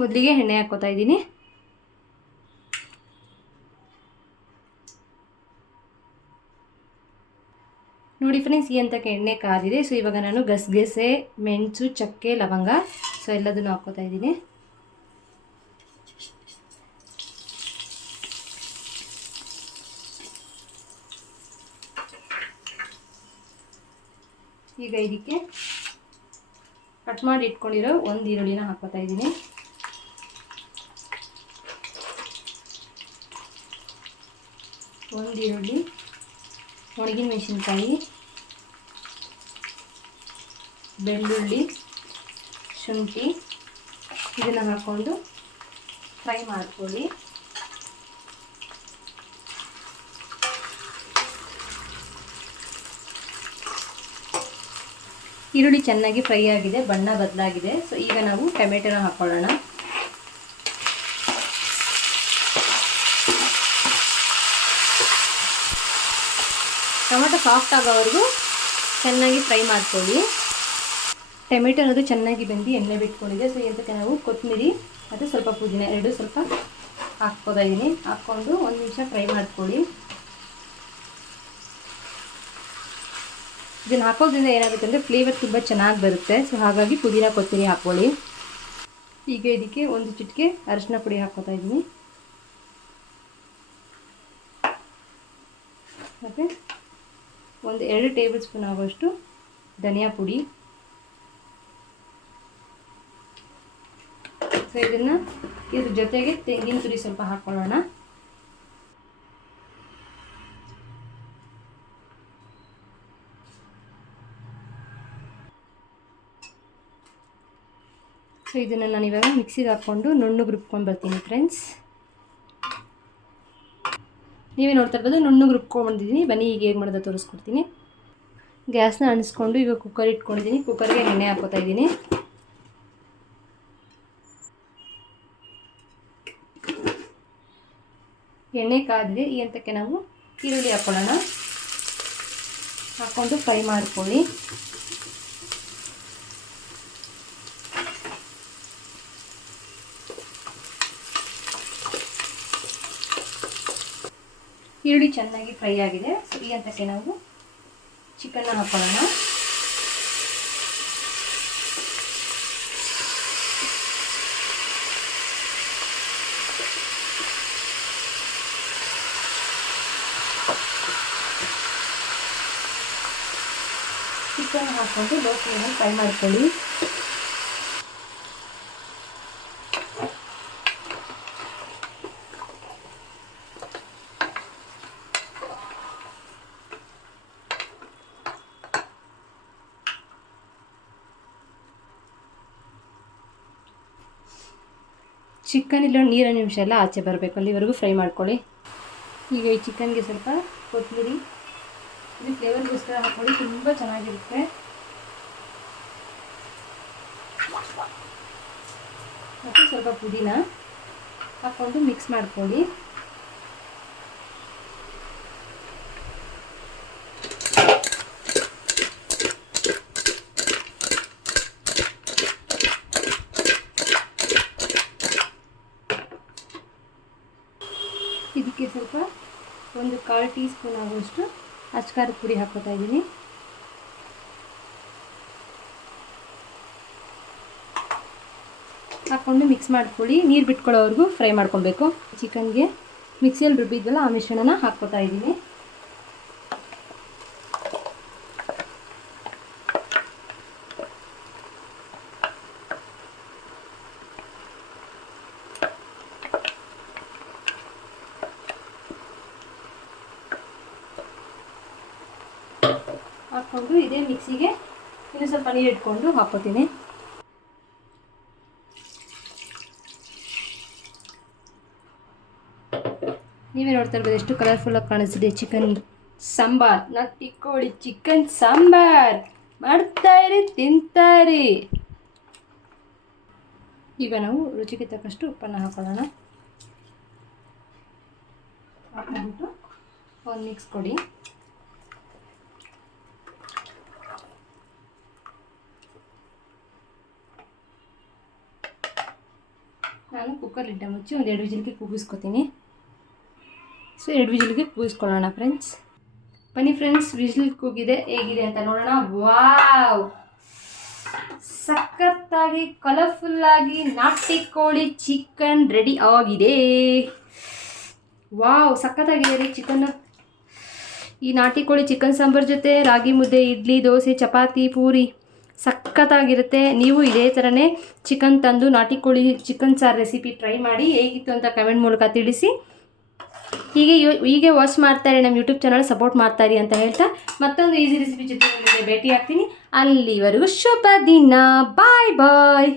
ಮೊದಲಿಗೆ ಎಣ್ಣೆ ಹಾಕ್ಕೋತಾ ಇದ್ದೀನಿ. ನೋಡಿ ಫ್ರೆಂಡ್ಸ್, ಈ ಹಂತಕ್ಕೆ ಎಣ್ಣೆ ಕಾದಿದೆ. ಸೊ ಇವಾಗ ನಾನು ಗಸಗಸೆ, ಮೆಣಸು, ಚಕ್ಕೆ, ಲವಂಗ ಸೊ ಎಲ್ಲದನ್ನು ಹಾಕ್ಕೋತಾ ಇದ್ದೀನಿ. ಈಗ ಇದಕ್ಕೆ ಕಟ್ ಮಾಡಿ ಇಟ್ಕೊಂಡಿರೋ ಒಂದು ಈರುಳ್ಳಿನ ಹಾಕ್ಕೋತಾ ಇದ್ದೀನಿ. ಒಂದು ಈರುಳ್ಳಿ, ಒಣಗಿನ ಮೆಣಸಿನ್ಕಾಯಿ, ಬೆಳ್ಳುಳ್ಳಿ, ಶುಂಠಿ ಇದನ್ನು ಹಾಕ್ಕೊಂಡು ಫ್ರೈ ಮಾಡ್ಕೊಳ್ಳಿ. ಈರುಳ್ಳಿ ಚೆನ್ನಾಗಿ ಫ್ರೈ ಆಗಿದೆ, ಬಣ್ಣ ಬದಲಾಗಿದೆ. ಸೊ ಈಗ ನಾವು ಟೊಮೆಟೊನ ಹಾಕ್ಕೊಳ್ಳೋಣ. ಟೊಮೆಟೊ ಸಾಫ್ಟ್ ಆಗೋವರೆಗೂ ಚೆನ್ನಾಗಿ ಫ್ರೈ ಮಾಡ್ಕೊಳ್ಳಿ. ಟೊಮೆಟೊ ಅನ್ನೋದು ಚೆನ್ನಾಗಿ ಬೆಂದು ಎಣ್ಣೆ ಬಿಟ್ಕೊಂಡಿದೆ. ಸೊ ಇದಕ್ಕೆ ನಾವು ಕೊತ್ತಂಬರಿ ಮತ್ತು ಸ್ವಲ್ಪ ಪುದೀನ ಎರಡು ಸ್ವಲ್ಪ ಹಾಕ್ಕೋತಾ ಇದ್ದೀನಿ. ಹಾಕ್ಕೊಂಡು ಒಂದು ನಿಮಿಷ ಫ್ರೈ ಮಾಡ್ಕೊಳ್ಳಿ. ಇದನ್ನು ಹಾಕೋದ್ರಿಂದ ಏನಾಗುತ್ತೆ ಅಂದರೆ ಫ್ಲೇವರ್ ತುಂಬ ಚೆನ್ನಾಗಿ ಬರುತ್ತೆ. ಸೊ ಹಾಗಾಗಿ ಪುದೀನ ಕೊತ್ತಂಬರಿ ಹಾಕ್ಕೊಳ್ಳಿ. ಈಗ ಇದಕ್ಕೆ ಒಂದು ಚಿಟಿಕೆ ಅರಿಶಿನ ಪುಡಿ ಹಾಕ್ಕೋತಾ ಇದ್ದೀನಿ. ಮತ್ತು ಒಂದು 2 ಟೇಬಲ್ ಸ್ಪೂನ್ ಆಗುವಷ್ಟು ಧನಿಯಾ ಪುಡಿ. ಸೊ ಇದ್ರ ಜೊತೆಗೆ ತೆಂಗಿನ ತುರಿ ಸ್ವಲ್ಪ ಹಾಕ್ಕೊಳ್ಳೋಣ. ಸೊ ಇದನ್ನು ನಾನು ಇವಾಗ ಮಿಕ್ಸಿಗೆ ಹಾಕ್ಕೊಂಡು ನುಣ್ಣಗೆ ರುಬ್ಕೊಂಡು ಬರ್ತೀನಿ ಫ್ರೆಂಡ್ಸ್. ನೀವೇ ನೋಡ್ತಾ ಇರ್ಬೋದು, ನುಣ್ಣಗೆ ರುಬ್ಕೊಂಡ್ಬಂದಿದ್ದೀನಿ. ಬನ್ನಿ ಈಗ ಹೇಗೆ ಮಾಡೋದು ತೋರಿಸ್ಕೊಡ್ತೀನಿ. ಗ್ಯಾಸ್ನ ಅಣಿಸ್ಕೊಂಡು ಈಗ ಕುಕ್ಕರ್ ಇಟ್ಕೊಂಡಿದ್ದೀನಿ. ಕುಕ್ಕರ್ಗೆ ಎಣ್ಣೆ ಹಾಕ್ಕೋತಾ ಇದ್ದೀನಿ. ಎಣ್ಣೆ ಕಾದಿದೆ. ಈ ಹಂತಕ್ಕೆ ನಾವು ಈರುಳ್ಳಿ ಹಾಕ್ಕೊಳ್ಳೋಣ. ಹಾಕ್ಕೊಂಡು ಫ್ರೈ ಮಾಡ್ಕೊಳ್ಳಿ. ಈರುಳ್ಳಿ ಚೆನ್ನಾಗಿ ಫ್ರೈ ಆಗಿದೆ. ಸೊ ಈ ಹಂತಕ್ಕೆ ನಾವು ಚಿಕನ್ನ ಹಾಕ್ಕೊಳ್ಳೋಣ. ಚಿಕನ್ ಹಾಕ್ಕೊಂಡು ಲೋ ಫ್ಲೇಮಲ್ಲಿ ಫ್ರೈ ಮಾಡ್ಕೊಳ್ಳಿ. ಚಿಕನ್ ಇಲ್ಲ ನೀರಿನ ನಿಮಿಷ ಎಲ್ಲ ಆಚೆ ಬರಬೇಕು, ಅಲ್ಲಿವರೆಗೂ ಫ್ರೈ ಮಾಡ್ಕೊಳ್ಳಿ. ಈಗ ಈ ಚಿಕನ್ಗೆ ಸ್ವಲ್ಪ ಕೊತ್ತಂಬರಿ ಇದು ಫ್ಲೇವರ್ಗೋಸ್ಕರ ಹಾಕ್ಕೊಳ್ಳಿ, ತುಂಬ ಚೆನ್ನಾಗಿರುತ್ತೆ. ಮತ್ತು ಸ್ವಲ್ಪ ಪುದೀನ ಹಾಕ್ಕೊಂಡು ಮಿಕ್ಸ್ ಮಾಡ್ಕೊಳ್ಳಿ. ಇದಕ್ಕೆ ಸ್ವಲ್ಪ ಒಂದು 1/4 ಟೀ ಸ್ಪೂನ್ ಆಗುವಷ್ಟು ಅಚ್ಕಾರದ ಪುಡಿ ಹಾಕ್ಕೋತಾ ಇದ್ದೀನಿ. ಹಾಕ್ಕೊಂಡು ಮಿಕ್ಸ್ ಮಾಡ್ಕೊಳ್ಳಿ. ನೀರು ಬಿಟ್ಕೊಳ್ಳೋವರೆಗೂ ಫ್ರೈ ಮಾಡ್ಕೊಬೇಕು. ಚಿಕನ್ಗೆ ಮಿಕ್ಸಿಯಲ್ಲಿ ರುಬ್ಬಿದ್ವಲ್ಲ ಆ ಮಿಶ್ರಣನ ಹಾಕ್ಕೋತಾ ಇದ್ದೀನಿ. ಹಾಕ್ಕೊಂಡು ಇದೇ ಮಿಕ್ಸಿಗೆ ಇನ್ನೂ ಸ್ವಲ್ಪ ನೀರು ಇಟ್ಕೊಂಡು ಹಾಕ್ಕೋತೀನಿ. ನೀವೇ ನೋಡ್ತಾ ಇರ್ಬೋದು ಎಷ್ಟು ಕಲರ್ಫುಲ್ಲಾಗಿ ಕಾಣಿಸ್ತಿದೆ ಚಿಕನ್ ಸಾಂಬಾರ್. ನಾಟಿ ಕೋಳಿ ಚಿಕನ್ ಸಾಂಬಾರ್ ಮಾಡ್ತಾಯಿರಿ, ತಿಂತಾಯಿರಿ. ಈಗ ನಾವು ರುಚಿಗೆ ತಕ್ಕಷ್ಟು ಉಪ್ಪನ್ನು ಹಾಕೊಳ್ಳೋಣ. ಹಾಕ್ಬಿಟ್ಟು ಒಂದು ಮಿಕ್ಸ್ ಕೊಡಿ. ನಾನು ಕುಕ್ಕರ್ ಲಿಡ್ಡ ಮುಚ್ಚಿ ಒಂದು 2 ವಿಜಿಲ್ಗೆ ಕೂಗಿಸ್ಕೊತೀನಿ. ಸೊ 2 ವಿಜಿಲ್ಗೆ ಕೂಗಿಸ್ಕೊಳ್ಳೋಣ ಫ್ರೆಂಡ್ಸ್. ಬನ್ನಿ ಫ್ರೆಂಡ್ಸ್, ವಿಜಿಲ್ ಕೂಗಿದೆ, ಹೇಗಿದೆ ಅಂತ ನೋಡೋಣ. ವಾವ್, ಸಖತ್ತಾಗಿ ಕಲರ್ಫುಲ್ಲಾಗಿ ನಾಟಿ ಕೋಳಿ ಚಿಕನ್ ರೆಡಿ ಆಗಿದೆ. ವಾವ್, ಸಖತ್ತಾಗಿದೆ ರೀ ಚಿಕನ್. ಈ ನಾಟಿ ಕೋಳಿ ಚಿಕನ್ ಸಾಂಬಾರು ಜೊತೆ ರಾಗಿ ಮುದ್ದೆ, ಇಡ್ಲಿ, ದೋಸೆ, ಚಪಾತಿ, ಪೂರಿ ಸಖತ್ತಾಗಿರುತ್ತೆ. ನೀವು ಇದೇ ಥರನೇ ಚಿಕನ್ ತಂದು ನಾಟಿ ಕೋಳಿ ಚಿಕನ್ ಸಾರು ರೆಸಿಪಿ ಟ್ರೈ ಮಾಡಿ, ಹೇಗಿತ್ತು ಅಂತ ಕಮೆಂಟ್ ಮೂಲಕ ತಿಳಿಸಿ. ಹೀಗೆ ವಾಚ್ ಮಾಡ್ತಾರೆ, ನಮ್ಮ ಯೂಟ್ಯೂಬ್ ಚಾನಲ್ ಸಪೋರ್ಟ್ ಮಾಡ್ತಾರೆ ಅಂತ ಹೇಳ್ತಾ ಮತ್ತೊಂದು ಈಸಿ ರೆಸಿಪಿ ಜೊತೆ ಭೇಟಿ ಆಗ್ತೀನಿ. ಅಲ್ಲಿವರೆಗೂ ಶುಭ ದಿನ. ಬಾಯ್ ಬಾಯ್.